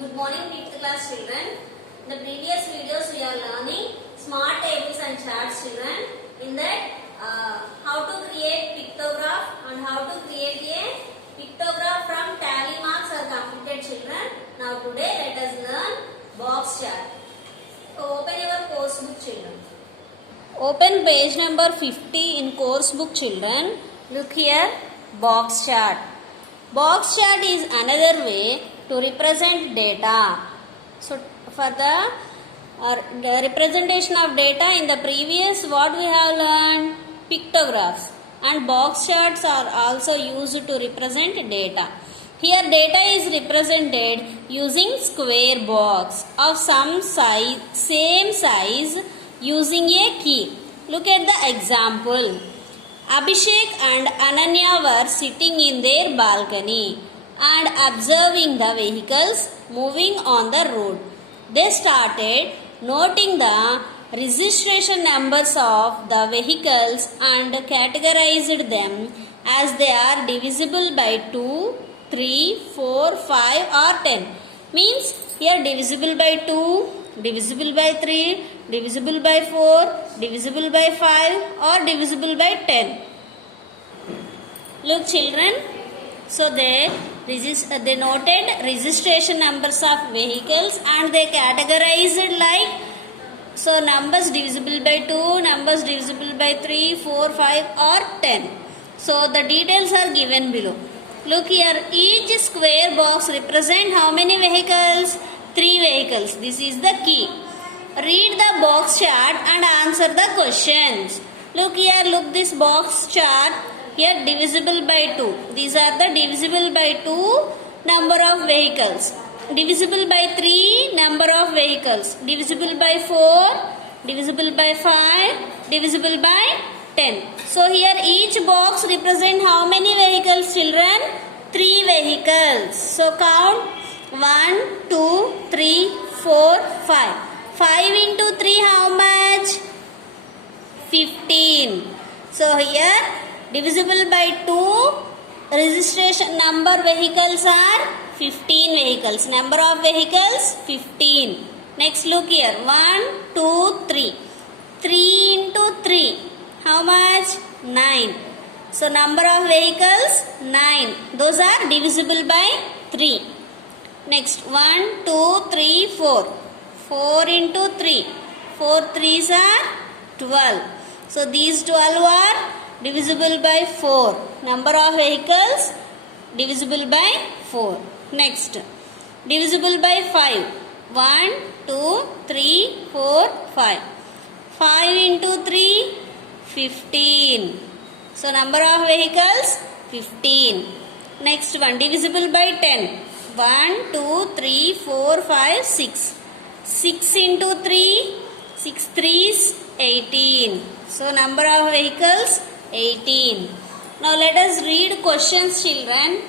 Good morning, 5th class children. In the previous videos, we are learning smart tables and charts, children. In that, how to create pictograph and how to create a pictograph from tally marks are completed, children. Now today, let us learn box chart. So open your course book, children. Open page number 50 in course book, children. Look here, box chart. Box chart is another way to represent data. So for the representation of data in the previous, what we have learned? Pictographs. And box charts are also used to represent data. Here data is represented using square box of some size, same size, using a key. Look at the example. Abhishek and Ananya were sitting in their balcony and observing the vehicles moving on the road. They started noting the registration numbers of the vehicles and categorized them as they are divisible by 2, 3, 4, 5 or 10. Means here divisible by 2, divisible by 3, divisible by 4, divisible by 5 or divisible by 10. Look children, so they noted registration numbers of vehicles and they categorized like, so numbers divisible by 2, numbers divisible by 3, 4, 5 or 10. So the details are given below. Look here, each square box represent how many vehicles? 3 vehicles. This is the key. Read the box chart and answer the questions. Look here, look this box chart. Here divisible by 2. These are the divisible by 2 number of vehicles. Divisible by 3 number of vehicles. Divisible by 4, divisible by 5, divisible by 10. So here each box represent how many vehicles, children? 3 vehicles. So count 1, 2, 3, 4, 5. 5 into 3 how much? 15. So here divisible by 2 registration number vehicles are 15 vehicles. Number of vehicles 15. Next look here 1, 2, 3. 3 into 3 how much? 9. So number of vehicles 9. Those are divisible by 3. Next 1, 2, 3, 4. 4 into 3. 4 3s are 12. So these 12 are divisible by 4. Number of vehicles divisible by 4. Next, divisible by 5. 1, 2, 3, 4, 5. 5 into 3, 15. So number of vehicles 15. Next one, divisible by 10. 1, 2, 3, 4, 5, 6. 6 into 3, 6 3s 18. So number of vehicles 18. Now let us read questions, children.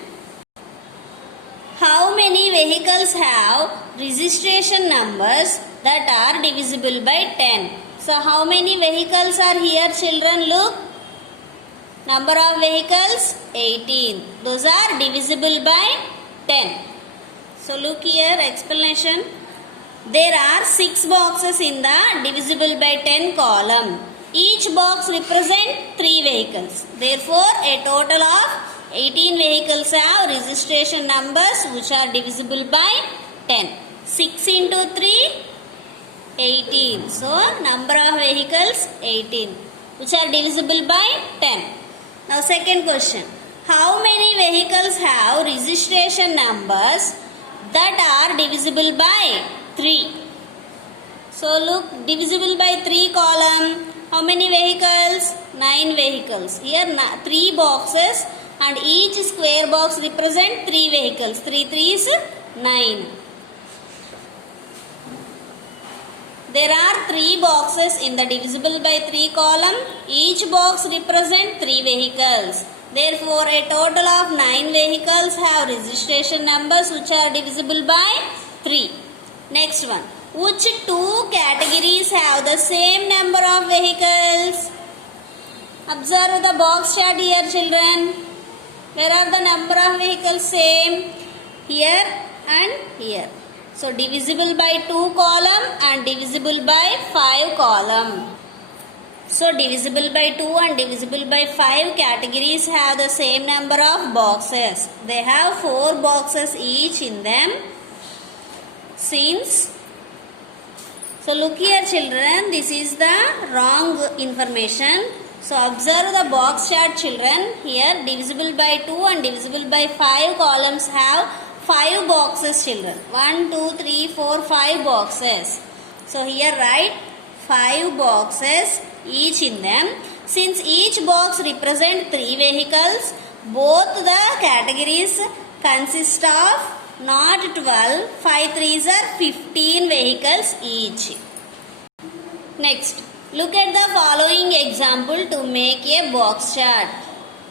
How many vehicles have registration numbers that are divisible by 10? So how many vehicles are here, children? Look. Number of vehicles 18. Those are divisible by 10. So look here, explanation. There are 6 boxes in the divisible by 10 column. Each box represents 3 vehicles. Therefore, a total of 18 vehicles have registration numbers which are divisible by 10. 6 into 3, 18. So, number of vehicles 18 which are divisible by 10. Now, second question. How many vehicles have registration numbers that are divisible by 3? So, look, divisible by 3 column. How many vehicles? 9 vehicles. Here 3 boxes and each square box represent 3 vehicles. 3 3s 9. There are 3 boxes in the divisible by 3 column. Each box represent 3 vehicles. Therefore, a total of 9 vehicles have registration numbers which are divisible by 3. Next one. Which 2 categories have the same number of vehicles? Observe the box chart here, children. Where are the number of vehicles same? Here and here. So divisible by 2 column and divisible by 5 column. So divisible by 2 and divisible by 5 categories have the same number of boxes. They have 4 boxes each in them. Since, so look here children, this is the wrong information. So observe the box chart children. Here divisible by 2 and divisible by 5 columns have 5 boxes children. 1, 2, 3, 4, 5 boxes. So here write 5 boxes each in them. Since each box represents 3 vehicles, both the categories consist of not 12, 5 threes are 15 vehicles each. Next, look at the following example to make a box chart.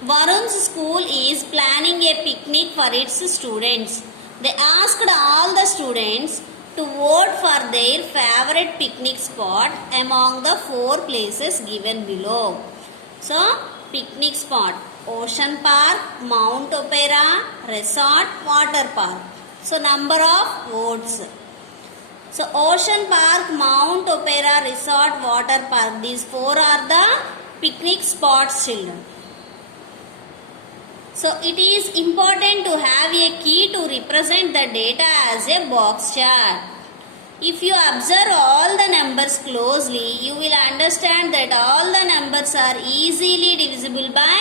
Varun's school is planning a picnic for its students. They asked all the students to vote for their favorite picnic spot among the 4 places given below. So, picnic spot: Ocean Park, Mount Opera, Resort, Water Park. So, number of votes. So, Ocean Park, Mount Opera, Resort, Water Park. These 4 are the picnic spots children. So, it is important to have a key to represent the data as a box chart. If you observe all the numbers closely, you will understand that all the numbers are easily divisible by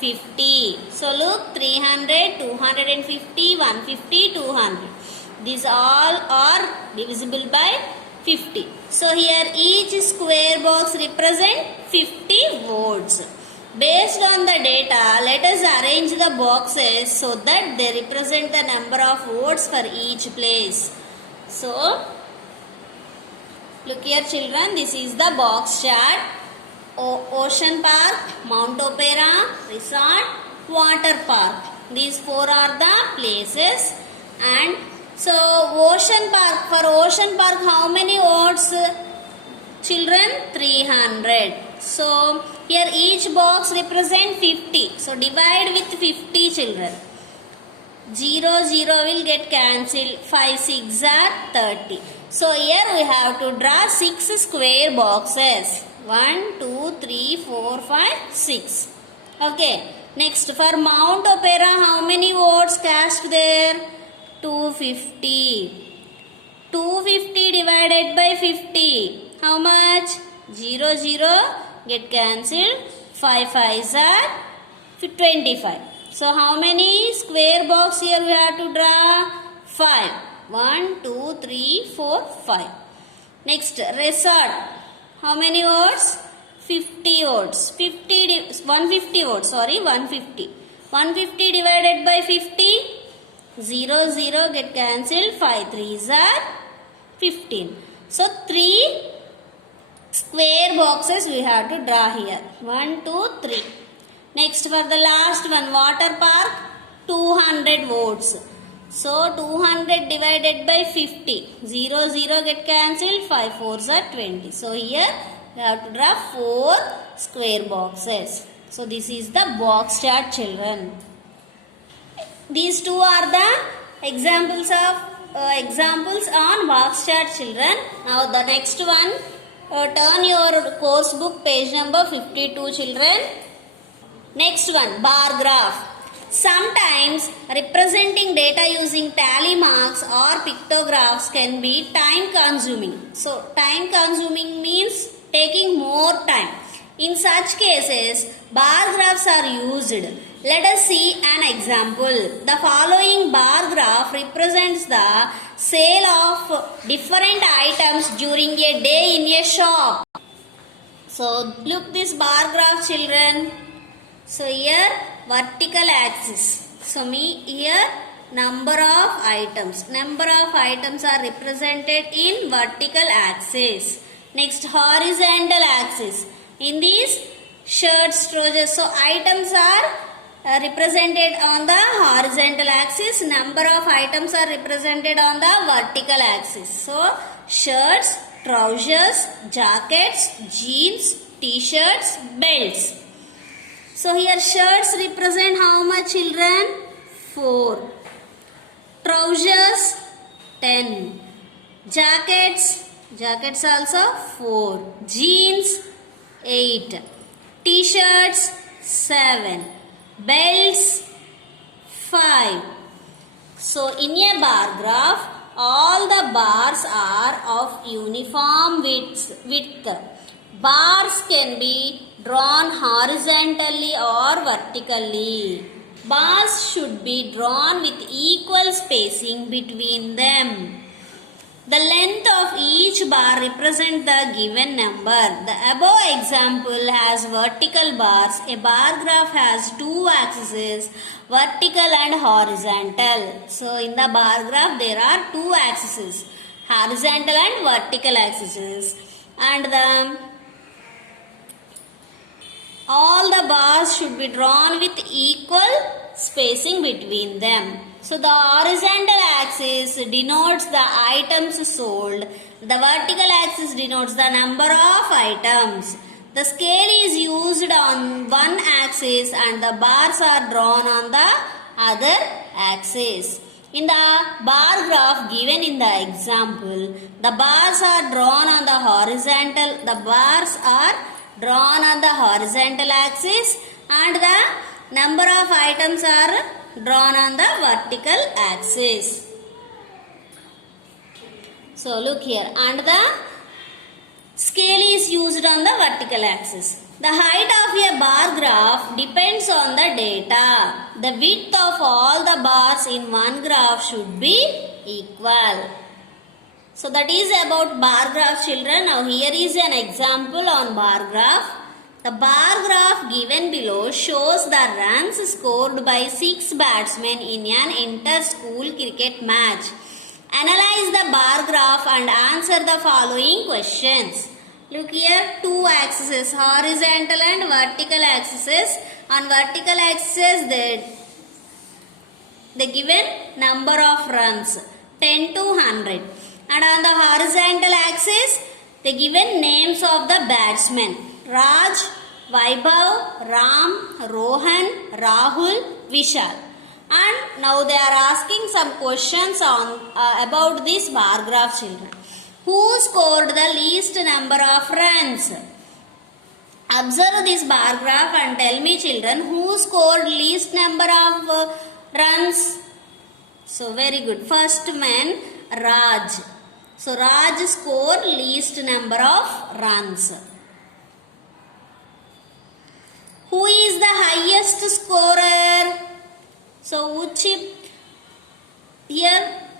50. So, look, 300, 250, 150, 200. These all are divisible by 50. So, here each square box represents 50 votes. Based on the data, let us arrange the boxes so that they represent the number of votes for each place. So, look here children, this is the box chart. Ocean Park, Mount Opera, Resort, Water Park. These 4 are the places. And so Ocean Park, for Ocean Park how many votes children? 300. So here each box represent 50. So divide with 50 children. 0, 0 will get cancelled. 5, 6 are 30. So here we have to draw 6 square boxes. 1, 2, 3, 4, 5, 6. Okay. Next, for Mount Opera, how many votes cast there? 250. 250 divided by 50. How much? 0, 0 get cancelled. 5, 5s are 25. So how many square box here we have to draw? 5. 1, 2, 3, 4, 5. Next, resort. How many votes? 50 votes. 150 votes. Sorry, 150. 150 divided by 50. 0, 0 get cancelled. 5 3s are 15. So 3 square boxes we have to draw here. 1, 2, 3. Next, for the last one, Water Park, 200 votes. So 200 divided by 50. 0, 0 get cancelled. 5 4s are 20. So here we have to draw 4 square boxes. So this is the box chart children. These 2 are the examples on box chart children. Now the next one, turn your course book page number 52 children. Next one, bar graph. Sometimes representing data using tally marks or pictographs can be time consuming. So time consuming means taking more time. In such cases, bar graphs are used. Let us see an example. The following bar graph represents the sale of different items during a day in a shop. So look this bar graph children. So here vertical axis. So here number of items. Number of items are represented in vertical axis. Next, horizontal axis. In these shirts, trousers. So items are represented on the horizontal axis. Number of items are represented on the vertical axis. So shirts, trousers, jackets, jeans, t-shirts, belts. So here shirts represent how much children? 4. Trousers 10. Jackets also 4. Jeans 8. T-shirts 7. Belts 5. So in a bar graph, all the bars are of uniform width. Bars can be drawn horizontally or vertically. Bars should be drawn with equal spacing between them. The length of each bar represents the given number. The above example has vertical bars. A bar graph has two axes, vertical and horizontal. So in the bar graph there are two axes, horizontal and vertical axes. And all the bars should be drawn with equal spacing between them. So the horizontal axis denotes the items sold. The vertical axis denotes the number of items. The scale is used on one axis and the bars are drawn on the other axis. In the bar graph given in the example, the bars are drawn on the horizontal. The bars are drawn on the horizontal axis and the number of items are drawn on the vertical axis. So look here, and the scale is used on the vertical axis. The height of a bar graph depends on the data. The width of all the bars in one graph should be equal. So that is about bar graph, children. Now here is an example on bar graph. The bar graph given below shows the runs scored by 6 batsmen in an inter-school cricket match. Analyze the bar graph and answer the following questions. Look here, two axes, horizontal and vertical axes. On vertical axis, the given number of runs, 10 to 100. And on the horizontal axis, the given names of the batsmen. Raj, Vaibhav, Ram, Rohan, Rahul, Vishal. And now they are asking some questions on about this bar graph, children. Who scored the least number of runs? Observe this bar graph and tell me, children, who scored least number of runs? So very good. First man, Raj. So Raj scored least number of runs. Who is the highest scorer? So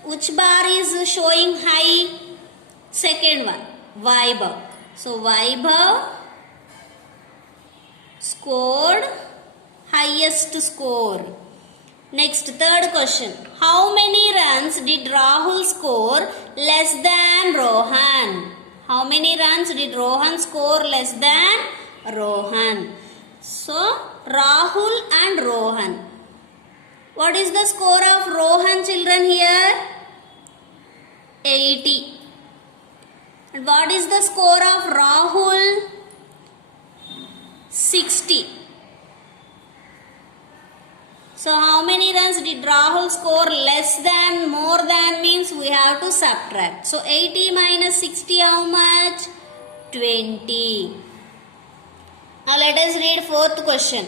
which bar is showing high? Second one, Vaibhav. So Vaibhav scored highest score. Next, third question. How many runs did Rahul score less than Rohan? How many runs did Rohan score less than Rohan? So, Rahul and Rohan. What is the score of Rohan, children, here? 80. And what is the score of Rahul? 60. So how many runs did Rahul score? Less than, more than means we have to subtract. So 80 minus 60 how much? 20. Now let us read fourth question.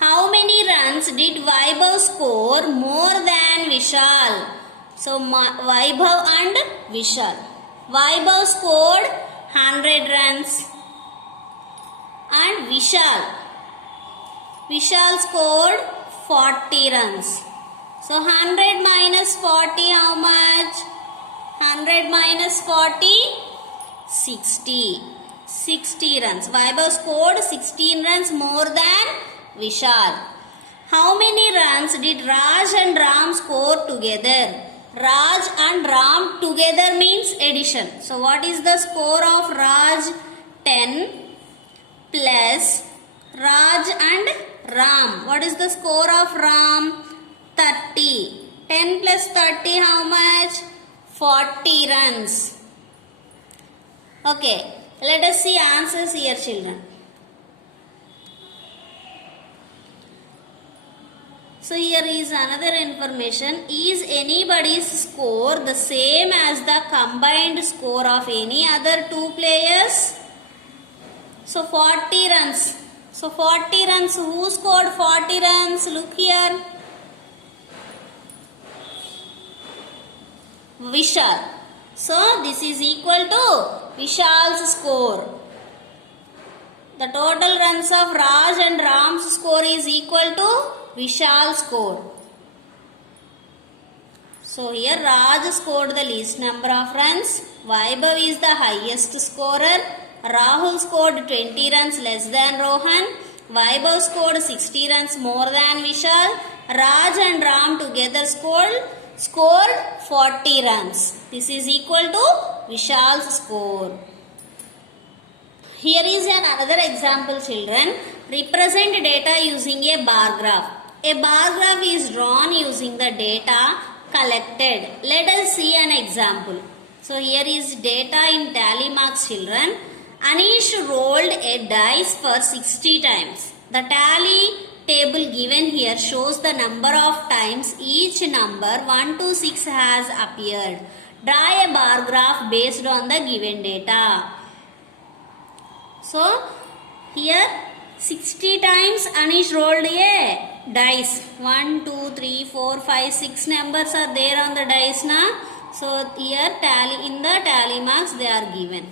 How many runs did Vaibhav score more than Vishal? So Vaibhav and Vishal. Vaibhav scored 100 runs and Vishal scored 40 runs. So 100 minus 40 how much? 100 minus 40? 60. 60 runs. Vaibhav scored 16 runs more than Vishal. How many runs did Raj and Ram score together? Raj and Ram together means addition. So what is the score of Raj? 10 plus Raj and Ram. What is the score of Ram? 30. 10 plus 30 how much? 40 runs. Okay. Let us see answers here, children. So here is another information. Is anybody's score the same as the combined score of any other two players? So 40 runs. So 40 runs. Who scored 40 runs? Look here. Vishal. So this is equal to Vishal's score. The total runs of Raj and Ram's score is equal to Vishal's score. So here Raj scored the least number of runs. Vaibhav is the highest scorer. Rahul scored 20 runs less than Rohan. Vaibhav scored 60 runs more than Vishal. Raj and Ram together scored 40 runs. This is equal to Vishal's score. Here is another example, children. Represent data using a bar graph. A bar graph is drawn using the data collected. Let us see an example. So here is data in tally marks, children. Anish rolled a dice for 60 times. The tally table given here shows the number of times each number 1 to 6 has appeared. Draw a bar graph based on the given data. So here 60 times Anish rolled a dice. 1, 2, 3, 4, 5, 6 numbers are there on the dice now. So here in the tally marks they are given.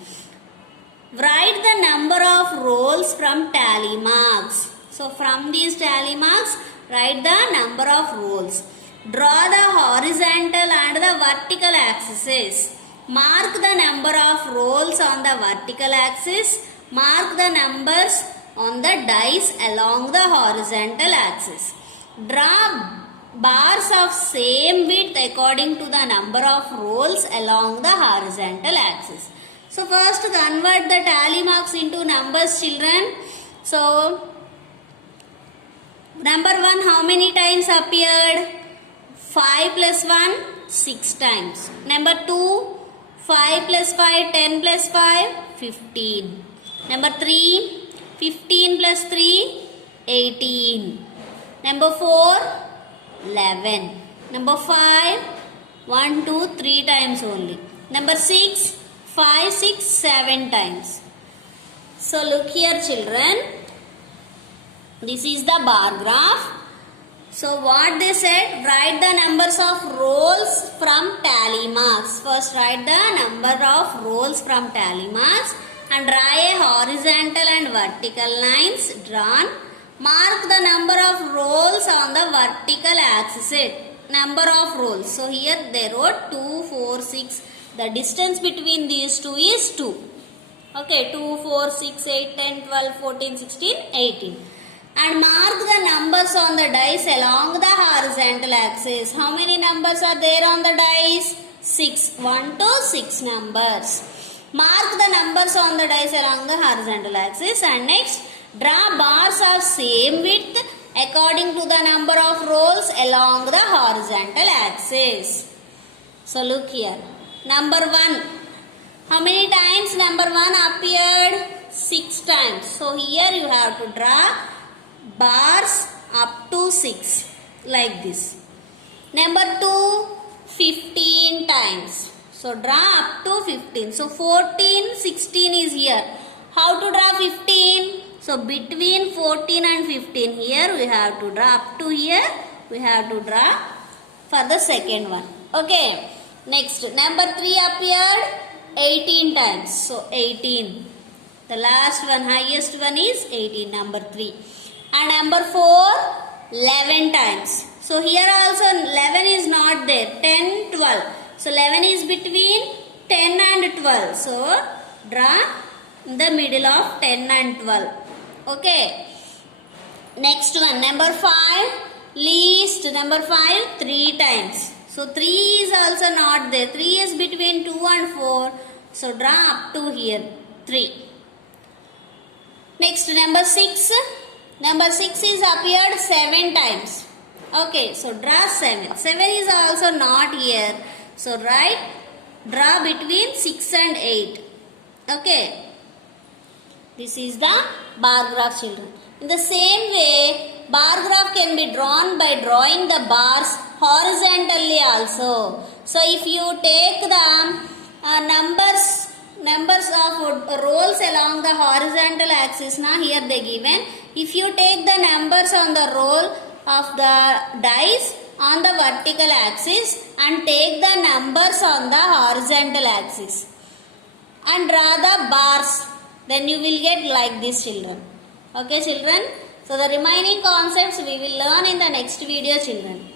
Write the number of rolls from tally marks. So from these tally marks, write the number of rolls. Draw the horizontal and the vertical axes. Mark the number of rolls on the vertical axis. Mark the numbers on the dice along the horizontal axis. Draw bars of same width according to the number of rolls along the horizontal axis. So first convert the tally marks into numbers, children. So number 1 how many times appeared? 5 plus 1 6 times. Number 2 5 plus 5 10 plus 5 15. Number 3 15 plus 3 18. Number 4 11. Number 5 1 2 3 times only. Number 6 5 6 7 times. So look here, children. This is the bar graph. So what they said, write the numbers of rolls from tally marks. First write the number of rolls from tally marks and draw a horizontal and vertical lines drawn. Mark the number of rolls on the vertical axis. Number of rolls. So here they wrote 2, 4, 6. The distance between these two is 2. Okay, 2, 4, 6, 8, 10, 12, 14, 16, 18. And mark the numbers on the dice along the horizontal axis. How many numbers are there on the dice? 6. 1 to 6 numbers. Mark the numbers on the dice along the horizontal axis. And next, draw bars of same width according to the number of rolls along the horizontal axis. So look here. Number 1. How many times number 1 appeared? 6 times. So here you have to draw bars up to 6 like this. Number 2 15 times. So draw up to 15. So 14 16 is here. How to draw 15? So between 14 and 15 here we have to draw up to here. We have to draw for the second one. Okay. Next number 3 appeared 18 times. So 18. The last one, highest one is 18, number 3. And number 4 11 times. So here also 11 is not there. 10 12. So 11 is between 10 and 12. So draw in the middle of 10 and 12. Okay. Next one, number 5 least. Number 5 3 times. So 3 is also not there. 3 is between 2 and 4. So draw up to here 3. Next number 6. Number 6 is appeared 7 times. Okay, so draw 7. 7 is also not here. So draw between 6 and 8. Okay. This is the bar graph, children. In the same way, bar graph can be drawn by drawing the bars horizontally also. So if you take the numbers of rolls along the horizontal axis, now here they given. If you take the numbers on the roll of the dice on the vertical axis and take the numbers on the horizontal axis and draw the bars, then you will get like this, children. Okay, children. So the remaining concepts we will learn in the next video, children.